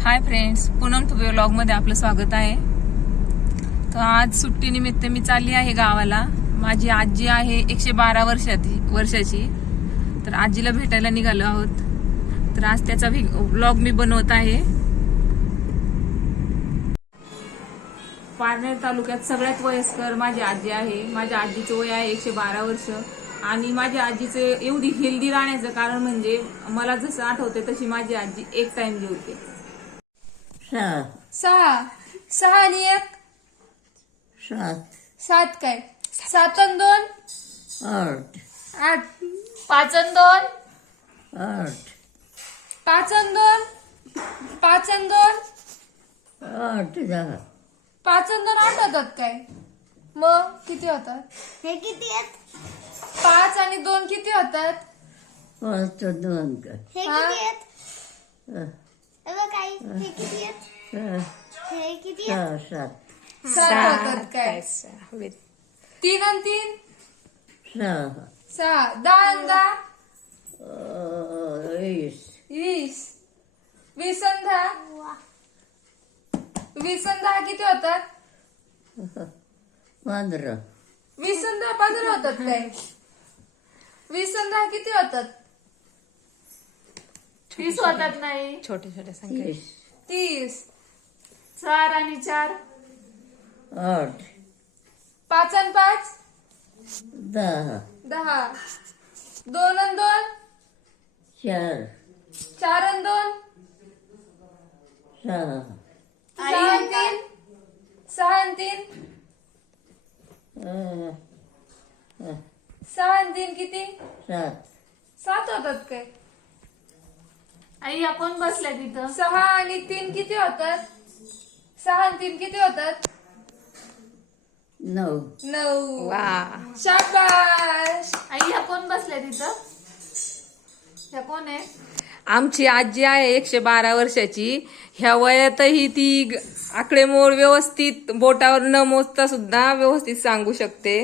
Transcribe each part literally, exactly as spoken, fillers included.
हाय friends, Poonam तुबे vlog मध्ये आपलं स्वागत आहे. तर आज सुट्टीनिमित्त मी चालली आहे गावाला. माझी आजी आहे एकशे बारा वर्षाची वर्षाची तर आजीला भेटायला निघालो आहोत. तर आज त्याचा व्लॉग मी बनवत आहे. पारनेर तालुक्यात सगळ्यात वयस्कर माझी आजी आहे. माझ्या आजीचं वय आहे एकशे बारा वर्ष आणि माझ्या आजीचं एवढी हेल्दी राहण्याचं कारण म्हणजे मला जसं आठवते तशी माझी आजी एक टाइम जेवते. सहा सहा सहा आणि एक सात सात काय सात आणि दोन आठ आठ पाच आणि दोन आठ पाच आणि दोन पाच आणि दोन आठ दहा पाच आणि दोन आठ होतात काय? मग किती होतात? हे किती आहेत? पाच आणि दोन किती होतात? पाच दोन का हे हा? किती आहेत? अ, हे बघ आई, हे किती आहेत? अ, हे किती आहेत? सहा सात सात होतात काय? तीन आणि तीन सहा सहा दहा आणि दहा अ, वीस वीस वीस आणि दहा वीस आणि दहा किती होतात? पंधरा वीस आणि दहा पंधरा होतात काय? वीस आणि दहा किती होतात? तीस होतात नाही. छोटे छोटे संख्या तीस तीस चार आणि चार आठ पाच आणि पाच दहा दहा दोन आणि दोन चार चार आणि दोन सहा सहा आणि तीन सहा आणि तीन अ, अ, सहा आणि तीन किती? सात सात होतात काय? आई आपण बसल्या तिथं. सहा आणि तीन किती होतात? सहा आणि तीन किती होतात? नऊ नऊ. वा. शाबाश. आई आपण बसल्या तिथं. ह्या कोण आहे? आमची आजी आहे एकशे बारा वर्षाची. ह्या वयातही ती ग- आकडेमोड व्यवस्थित बोटावर न मोजता सुद्धा व्यवस्थित सांगू शकते.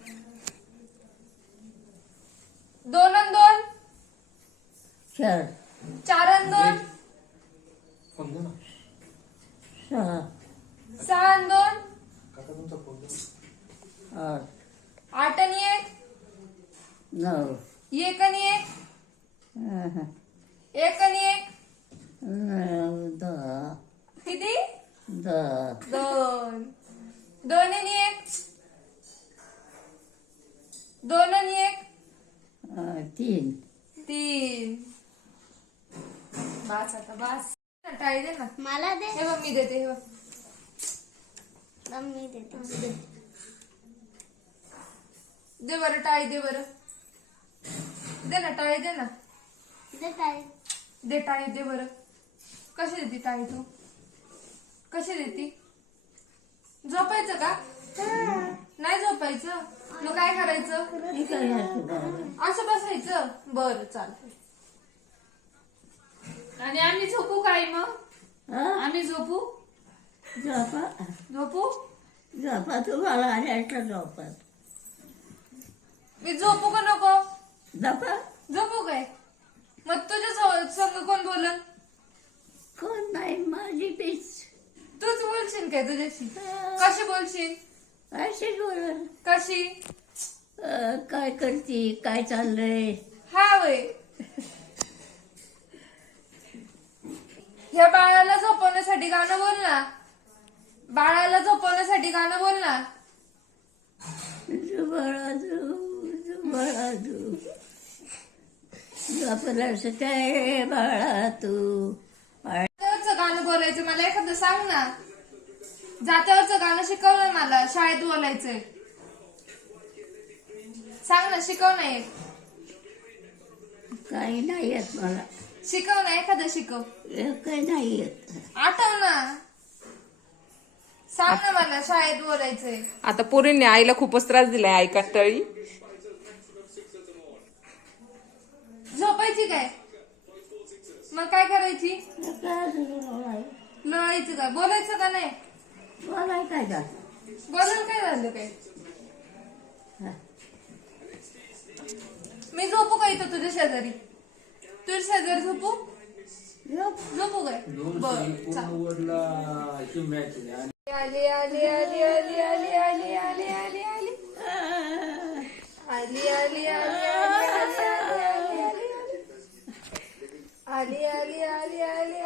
दोन आणि दोन चार चार आणि दोन सहा सहा आणि दोन आठ आठ आणि एक नऊ एक आणि एक अ, एक आणि एक नऊ दहा किती? दहा दोन दोन आणि एक दोन आणि एक अ, तीन तीन. बास आता बास. टाळी दे ना. मला दे. हे बघ मी देते. हे बघ मग मी देते. दे बरं टाळी दे बरं. दे ना टाळी दे ना. दे टाळी. दे टाळी दे बरं. कशी देती टाळी तू? कशी देती? झोपायचं का? नाही झोपायचं. मग काय करायचं? हे काय असं बरं? असं बसायचं. बरं चालतंय. आणि आम्ही झोपू काय मग? हा? आम्ही झोपू झोपा झोपू? झोपा तुम्हाला आल्याच्या झोपा मी झोपू का नको? झोपा झोपू काय? मग तुझ्या सो- संग कोण बोलन? कोण नाही माझी पीच तूच बोलशील काय तुझ्याशी? कशी बोलशील? अशी बोल कशी? काय करती काय चाललंय हा वय. ह्या बाळाला झोपवण्यासाठी गाणं बोल ना. बाळाला झोपवण्यासाठी गाणं बोल ना. जुबाळाजू जुबाळाजू झोपलंस काय बाळा तू जात्यावरचं गाणं बोलायचं मला एखादं सांग ना. जात्यावरचं गाणं शिकवलं मला. शाळेत बोलायचंय. सांग ना. शिकव ना एक. काही नाही येत मला शिकव ना एखादं शिकव. काही नाही येत आठव ना. सांग ना मला. शाळेत बोलायचंय. आता पोरींनी आईला खूपच त्रास दिलाय. आई काटाळी. झोपायची काय? मग काय करायची? काय बोलाय लोळायचं का? बोलायचं का नाही? काय का बोलून काय झालं काय? मी झोपू का इथं तुझ्या शेजारी? तुझ्या शेजारी झोपू? झोपू काय? बर पूर्ण शिंब्याची आणि आली आली आली आली आली आली आली आली आली आली आली आली आली आली आली आली आली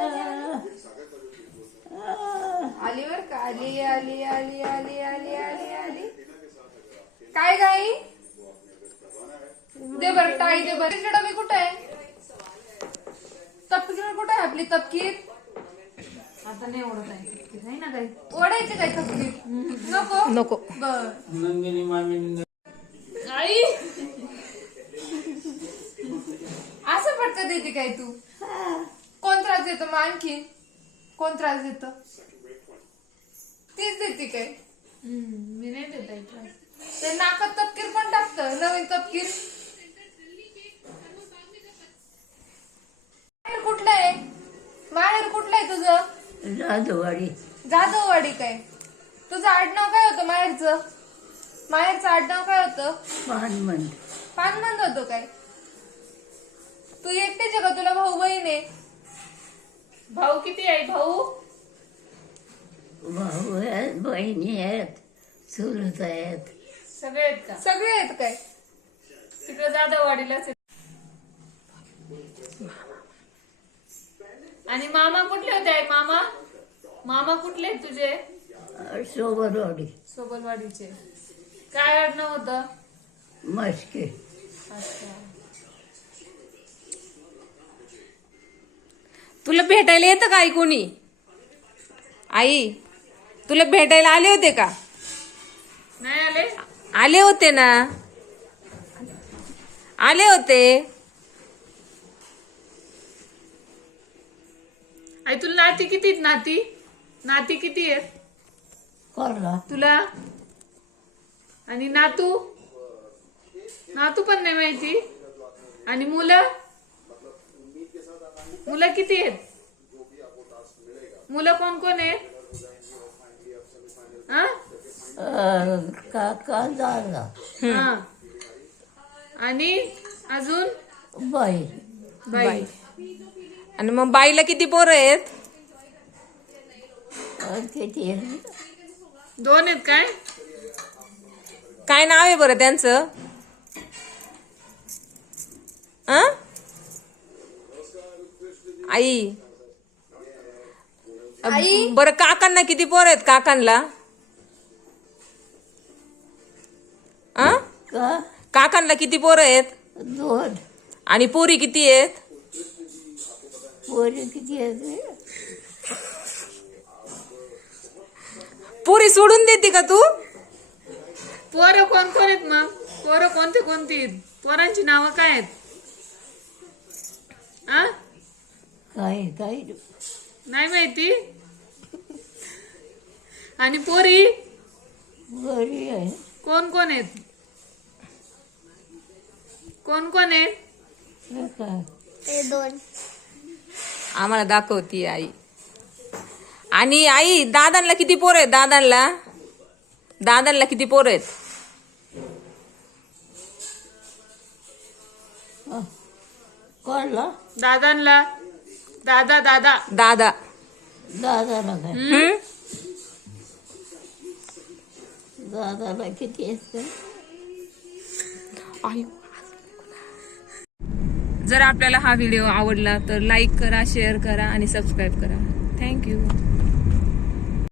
आली बर का आली आली आली आली आली आली आली काय गाई दे बर टाळी दे बर डबी कुठे आहे तपकीर कुठे आहे आपली तपकीर आता नाही ओढत आहे नाही ना काही ओढायचे काय तपकीर नको नको बर नंदिनी मामीने आई असं फटका देते काय तू कोण त्रास देतो मग आणखी कोण त्रास देत तीच देते काय मी नाही देत आहे त्रास. ते नाकात तपकीर पण टाकतं नवीन तपकीर माहेर कुठलं आहे माहेर कुठलं आहे तुझं जाधववाडी जाधववाडी काय तुझं आडनाव काय होतं माहेरचं माहेरचं आडनाव काय होतं पानमंद पानमंद होतो काय तू एकटेच आहे का तुला भाऊ बहीण आहे भाऊ किती आहे भाऊ भाऊ आहेत बहिणी आहेत चुलत आहेत सगळे आहेत का सगळे आहेत काय तिकडे जाधववाडीलाच आहेत. आणि मामा कुठले होते आई मामा मामा कुठले आहेत तुझे सोबरवाडी सोबलवाडीचे काय आडनाव होतं मस्के अच्छा तुला भेटायला येतं का आई कोणी आई तुला भेटायला आले होते का नाही आले आले होते ना आले होते आई तुला नाती किती आहेत नाती नाती किती आहेत करला तुला आणि नातू नातू पण नाही माहिती आणि मुलं मुलं किती आहेत मुलं कोण कोण आहेत हा? काका दादा हा. आणि अजून बाई बाई आणि मग बाईला किती पोरं आहेत अं, किती आहे? दोन आहेत काय काय नाव आहे बरं त्यांचं आ? आई आई? बरं काकांना किती पोर आहेत काकांना आ? का काकांना किती पोरं आहेत दोन आणि पोरी किती आहेत पोरी किती आहेत पोरी सोडून देते का तू पोरं कोण कोण आहेत मग पोरं कोणते कोणती आहेत पोरांची नावं काय आहेत आ काय काय नाही माहिती आणि पोरी बरी आहे कोण कोण आहेत कोण कोण आहेत हे काय आम्हाला दाखवती आई आणि आई दादांना किती पोर आहेत दादांना दादांना किती पोर आहेत अं, कोणला दादांना दादा दादा दादा दादाला काय हम्म? दादाला किती असते आई. जर आपल्याला हा व्हिडिओ आवडला तर लाईक करा शेअर करा आणि सबस्क्राईब करा थँक्यू